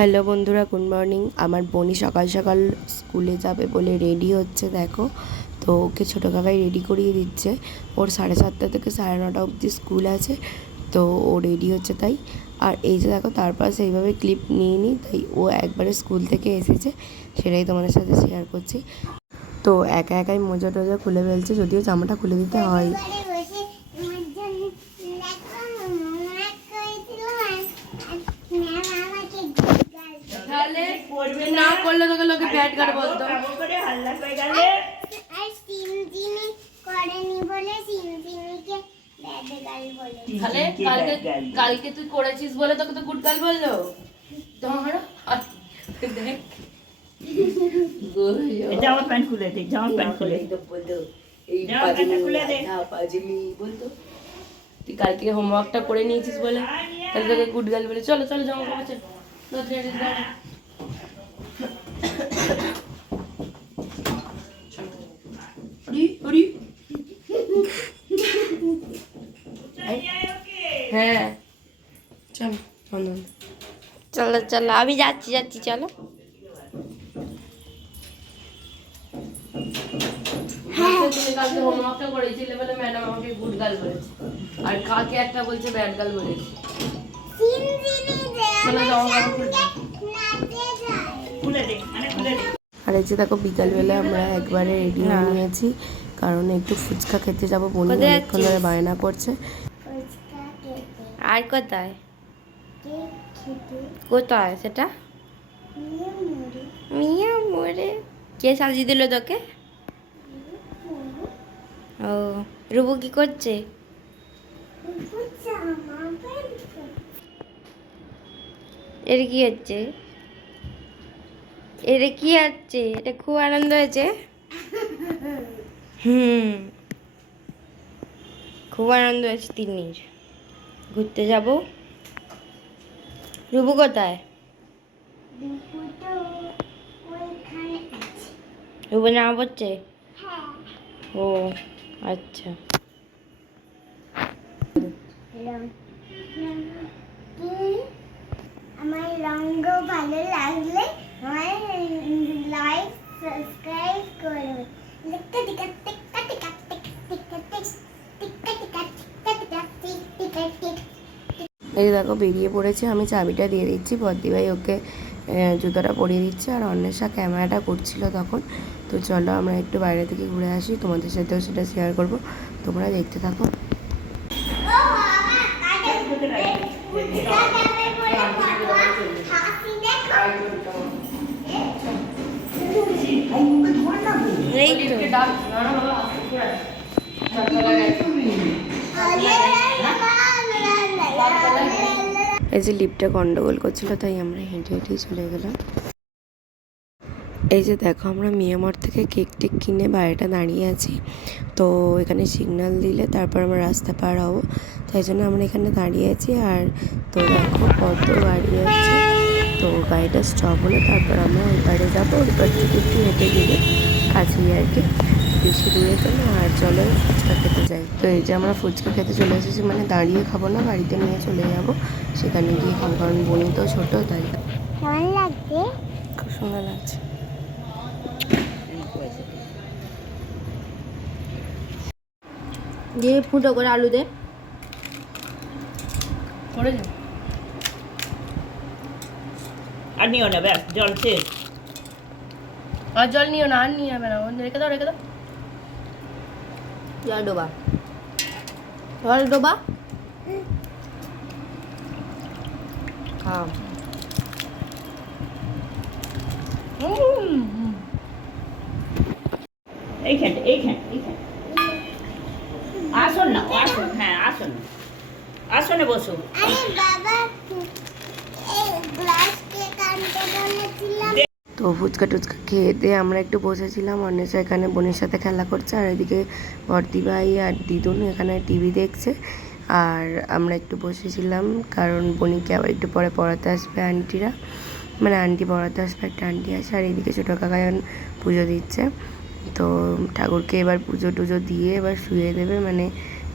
Hello বন্ধুরা, good morning. আমার বোনই সকাল সকাল স্কুলে যাবে বলে রেডি হচ্ছে, দেখো। তো ওকে ছোটো কাকাই রেডি করিয়ে দিচ্ছে। ওর 7:30 থেকে 9:30 অবধি স্কুল আছে, তো ও রেডি হচ্ছে তাই। আর এই যে দেখো, তারপর সেইভাবে ক্লিপ নিয়ে নিই, তাই ও একবারে স্কুল থেকে এসেছে, সেটাই তোমাদের সাথে শেয়ার করছি। তো একা একাই মোজা টোজা খুলে ফেলছে, যদিও জামাটা খুলে দিতে হয়। না করলে তোকে লোকে ব্যাড গার্ড বলতো। তাহলে কালকে তুই করেছিস বলে তোকে তো গুড গার্ল বললো। জামা প্যান্ট খুলে দে, জামা প্যান্ট খুলে বলতো তুই কালকে হোমওয়ার্কটা করে নিয়েছিস বলে তাহলে তোকে গুড গার্ল বলে। চলো চলো জামা কাপড় চল। হ্যাঁ চল চলো চলো, আমি যাচ্ছি চলো। তুমি কালকে হোমওয়ার্কটা করেছিলে বলে ম্যাডাম আমাকে গুড গার্ল বলেছে, আর কাকে একটা বলছে ব্যাড গার্ল বলেছে। আর এই যে দেখো, বিকালবেলা আমরা একবারে রেডি হয়ে নিয়েছি, কারণ একটু ফুচকা খেতে যাবো। বোন অনেকক্ষণ ধরে বায়না করছে। আর কোথায় সেটা? মিয়া মোড়ে। কে সাজিয়ে দিল তোকে? ও, রুবু কি করছে? এর কি হচ্ছে? এটা খুব আনন্দ হয়েছে। খুব আনন্দ হয়েছে তিন্নির। ঘুরতে যাব। রুবু কোথায়? রুবু জামা পড়ছে? ও আচ্ছা। আমার রঙ ভালো লাগলে আমার লাইক সাবস্ক্রাইব করবে। এই দেখো, বেরিয়ে পড়েছে। আমি চাবিটা দিয়ে দিচ্ছি, বদ্দি ভাই ওকে জুতোটা পরিয়ে দিচ্ছে, আর অন্বেষা ক্যামেরাটা করছিল তখন। তো চলো আমরা একটু বাইরে থেকে ঘুরে আসি, তোমাদের সাথেও সেটা শেয়ার করব, তোমরা দেখতে থাকো। এই যে লিফটটা গন্ডগোল করছিল, তাই আমরা হেঁটে হেঁটেই চলে গেলাম। এই যে দেখো, আমরা মিয়ামর থেকে কেক টেক কিনে বাইরেটা দাঁড়িয়ে আছি। তো এখানে সিগন্যাল দিলে তারপর আমরা রাস্তা পার হবো, তাই জন্য আমরা এখানে দাঁড়িয়ে আছি। আর তো দেখো কত গাড়ি আছে, তো গাড়িটা স্টপ হলে তারপর আমরা ওই পারে যাবো। ওই পার থেকে একটু হেঁটে গেলে কাছেই আর কি, বেশি দূরে তো না। আর চলো ফুচকা খেতে যাই। তো এই যে আমরা ফুচকা খেতে চলে এসেছি, মানে দাঁড়িয়ে খাবো না, গাড়িতে নিয়ে চলে যাবো, সেখানে গিয়ে খাবো, কারণ বোনই তো ছোটো, তাই। কেমন লাগছে? খুব সুন্দর লাগছে। দিয়ে ফুটো করে আলু দে করে যাও। আর নিও না, ব্যাস জল শেষ। আর জল নিও না, আর নিয়ে যাবে না, রেখে দাও রেখে দাও। জল ডোবা, জল ডোবা। হ্যাঁ, এইখানটা আসুন না, আসুন, হ্যাঁ আসুন, আসনে বসুন। আরে বাবা, এই গ্লাস কেক আনতে বলেছিলাম। তো ফুচকা টুচকা খেয়ে দিয়ে আমরা একটু বসেছিলাম। অন্বেষা এখানে বোনের সাথে খেলা করছে, আর এদিকে বর্দি ভাই আর দিদুন এখানে টিভি দেখছে। আর আমরা একটু বসেছিলাম, কারণ বোনিকে আবার একটু পরে পড়াতে আসবে আন্টিরা, মানে আন্টি পড়াতে আসবে, একটা আন্টি আসে। আর এদিকে ছোটো কাকায়ন পুজো দিচ্ছে। তো ঠাকুরকে এবার পুজো টুজো দিয়ে এবার শুয়ে দেবে, মানে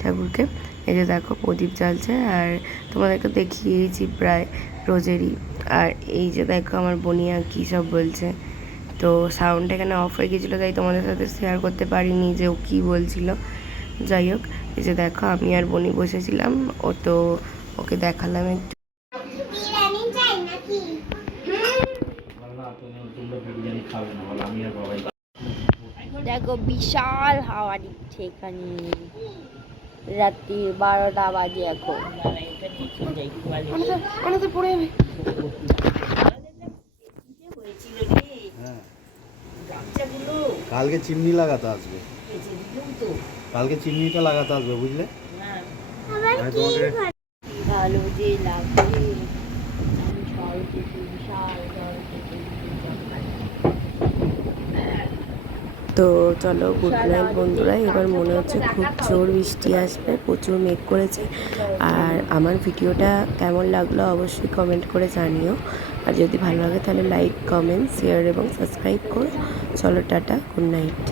ঠাকুরকে। এই যে দেখো প্রদীপ জ্বালছে, আর তোমাদেরকে দেখিয়েছি প্রায় রোজেরই। আর এই যে দেখো আমার বোনিয়া কী সব বলছে, তো সাউন্ড এখানে অফ হয়ে গেছিলো তাই তোমাদের সাথে শেয়ার করতে পারিনি যে ও কী বলছিল। যাই হোক, এই যে দেখো আমি আর বনি বসেছিলাম, ও তো ওকে দেখালাম একটু। বিরিয়ানি চাই নাকি? দেখো বিশাল হাওয়া দিচ্ছে এখানে, রাত্রি 12টা বাজে এখন। পড়ে যাবে। কালকে চিমনি লাগাতে আসবে, কালকে চিমনিটা লাগাতে আসবে, বুঝলে? আবার আমি কি তোমাকে ভালো যে লাগছে, আমি ঝড় দেখি, বিশাল ঝড় দেখি। তো চলো গুড নাইট বন্ধুরা। এবার মনে হচ্ছে খুব জোর বৃষ্টি আসবে, প্রচুর মেঘ করেছে। আর আমার ভিডিওটা কেমন লাগলো অবশ্যই কমেন্ট করে জানিও। আর যদি ভালো লাগে তাহলে লাইক, কমেন্ট, শেয়ার এবং সাবস্ক্রাইব করো। চলো টাটা, গুড নাইট।